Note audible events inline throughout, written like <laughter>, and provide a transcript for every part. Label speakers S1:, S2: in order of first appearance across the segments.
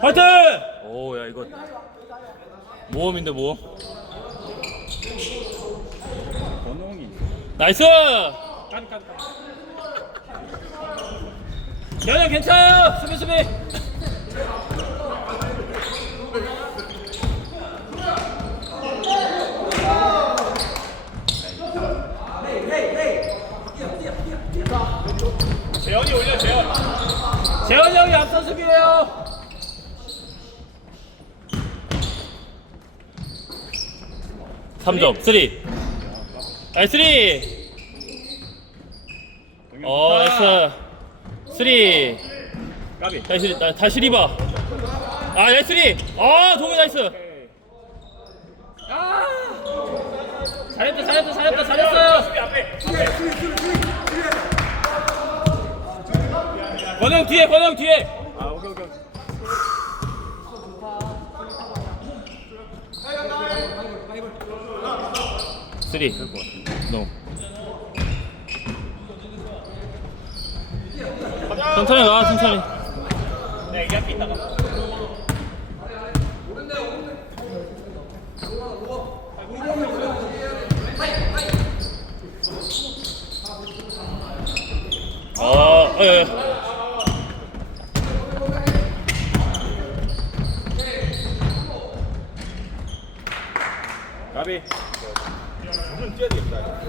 S1: 파이팅! 오, 야, 이거. 모험인데, 모험.
S2: 권홍이
S1: 나이스!
S2: 깐깐깐
S1: 연영 괜찮아요! 수비, 수비!
S2: 재현이 올려 재현
S1: 재현이 형이 앞 선 수비예요. 삼점 쓰리. 나이스 쓰리. 어, 나이스. 쓰리.
S2: 까비
S1: 다시 나, 다시 리바. 아, 나이스 쓰리. 아, 동이 나이스. 아! 잘했다, 잘했다, 잘했다, 잘했어요.
S2: 앞에
S1: 권영 뒤에, 권영 뒤에.
S2: 아 오케이 오케이
S1: 쓰리. 노. 천천히 가, 천천히.
S2: 내가 얘기할게 이따가
S1: 아,
S2: 좀 뛰어야 되겠다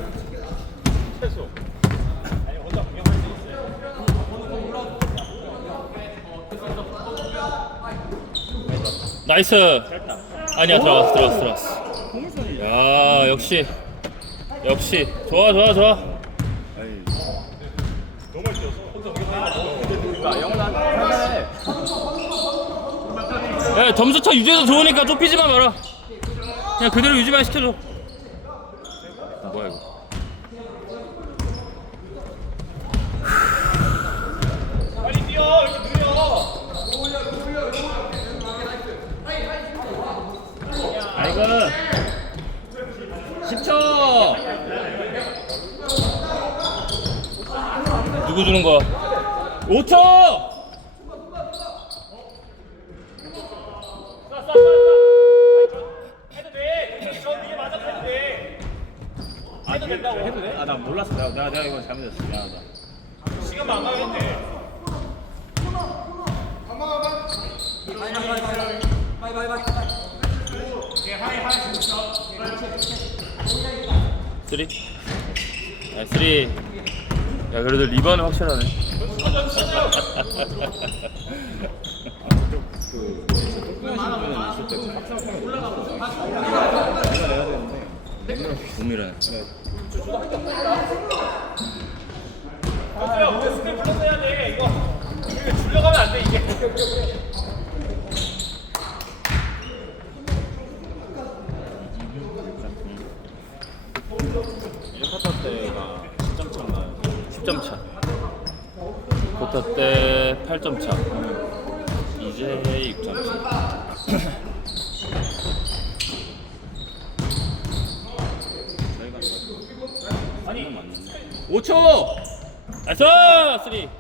S2: 최소 아니 혼자 공격할 수 있어요
S1: 나이스. 아니야, 들어갔어, 들어갔어, 들어갔어. 야, 역시. 역시. 좋아, 좋아, 좋아. 야, 점수 차 유지해서 좋으니까 좁히지만 마라. 그냥 그대로 유지만 시켜줘. 뭐야, 이거.
S2: 빨리 뛰어 이렇게 느려
S1: 아이고. 10초. 누구 주는 거야? 5초.
S2: 아, 나 몰랐어. 내가, 내가, 이건 잘못했어. 미안하다. 시간 안 가겠네.
S1: 쓰리? 아, 쓰리. 야, 그래도 리바는 확실하네.
S2: 그, 있을 때 박사 올라가고. 내가
S1: 내야 되는데. 우미라. 점 차 이제 6점 차. <clears throat> 5초. 나이스! 쓰리. <laughs>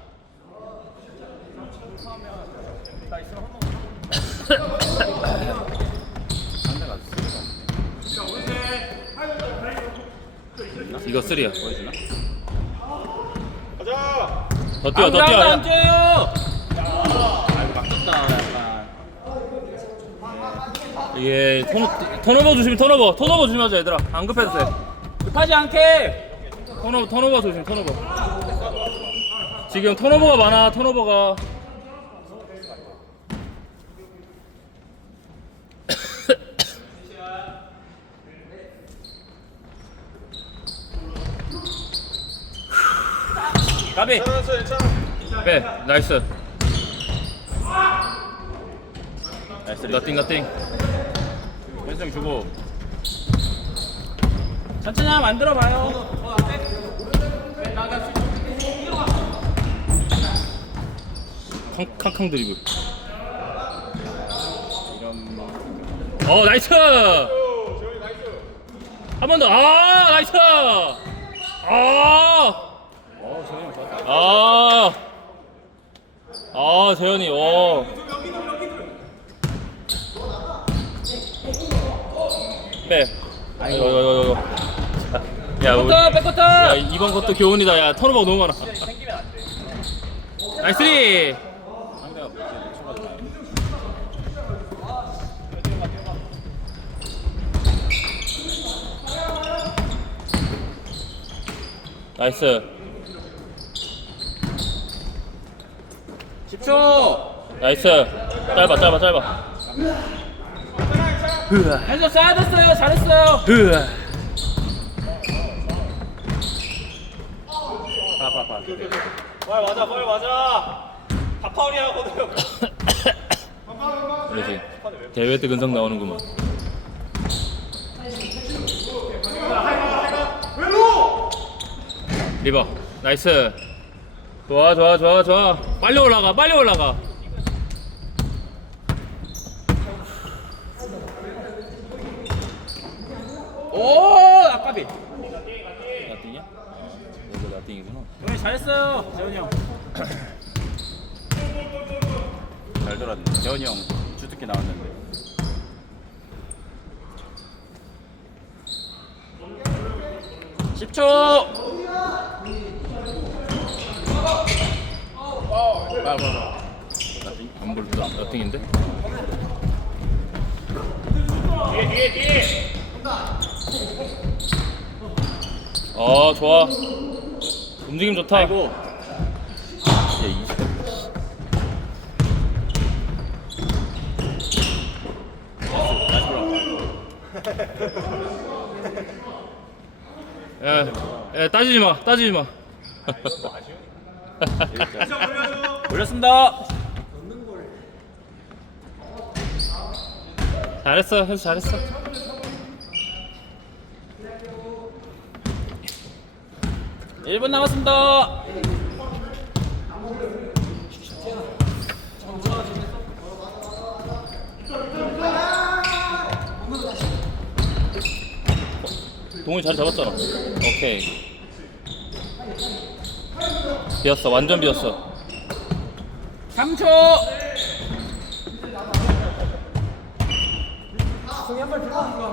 S1: 이거 쓰리야.
S2: 가자
S1: 더 뛰어, 더 뛰어.
S2: 안
S1: 뛰어요.
S2: 아이고 막혔다 약간
S1: 이게 턴, 턴오버 조심, 턴오버. 턴오버 조심하자, 얘들아. 안 급해도 돼. 급하지 않게. 턴오버, 턴오버 조심, 턴오버. 지금 턴오버가 많아, 턴오버가. <coughs> 가비.
S2: 괜찮아
S1: 네, 나이스.
S2: 나이스
S1: 너띵, 너띵.
S2: 왼쪽 주고
S1: 천천히 한번 만들어봐요. 캉캉 드리블. 어 나이스. 한 번 더. 아 나이스. 아.
S2: 어
S1: 아. 아 재현이 오. 빼. 아이고 이거 이거. 야 우리.
S2: 백커터 백커터
S1: 야 이번 것도 교훈이다. 야 턴오버 너무 많아. 나이스리.
S2: 초가 잘
S1: 나이스.
S2: 10초
S1: 나이스. 짧아 짧아 짧아.
S2: 해서 됐어요 잘했어요. 뭘 맞아 뭘 맞아 다 파울이야 거든
S1: 그러지. 대회 때 근성 나오는구만. 리버 나이스. 좋아 좋아 좋아 좋아. 빨리 올라가 빨리 올라가.
S2: 오 아까비?
S1: 나띵이구나.
S2: 형이 잘했어요 재훈이 형 <coughs> 잘 돌았네 재훈이 형 주특기 나왔는데 (10초) 봐, 봐, 봐.
S1: 나띵? 안 볼도
S2: 뒤에 뒤에
S1: 어 좋아. 움직임 좋다.
S2: 아이고. 다시 돌아
S1: 야, 야 따지지 마, 따지지 마. <laughs>
S2: 올렸습니다
S1: 잘했어, 현수 잘했어.
S2: 일분 남았습니다
S1: 동훈이 잘 잡았잖아. 오케이. 비었어, 완전 비었어.
S2: 3초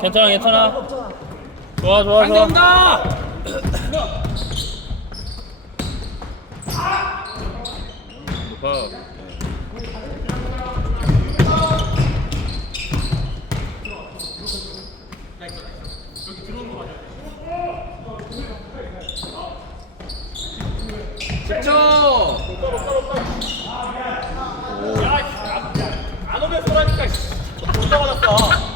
S1: 괜찮아, 괜찮아. 좋아, 좋아, 좋아.
S2: 온다 <clears throat>
S1: 높아.
S2: 초안 오면 쏘라니까 씨. 못 잡아놨어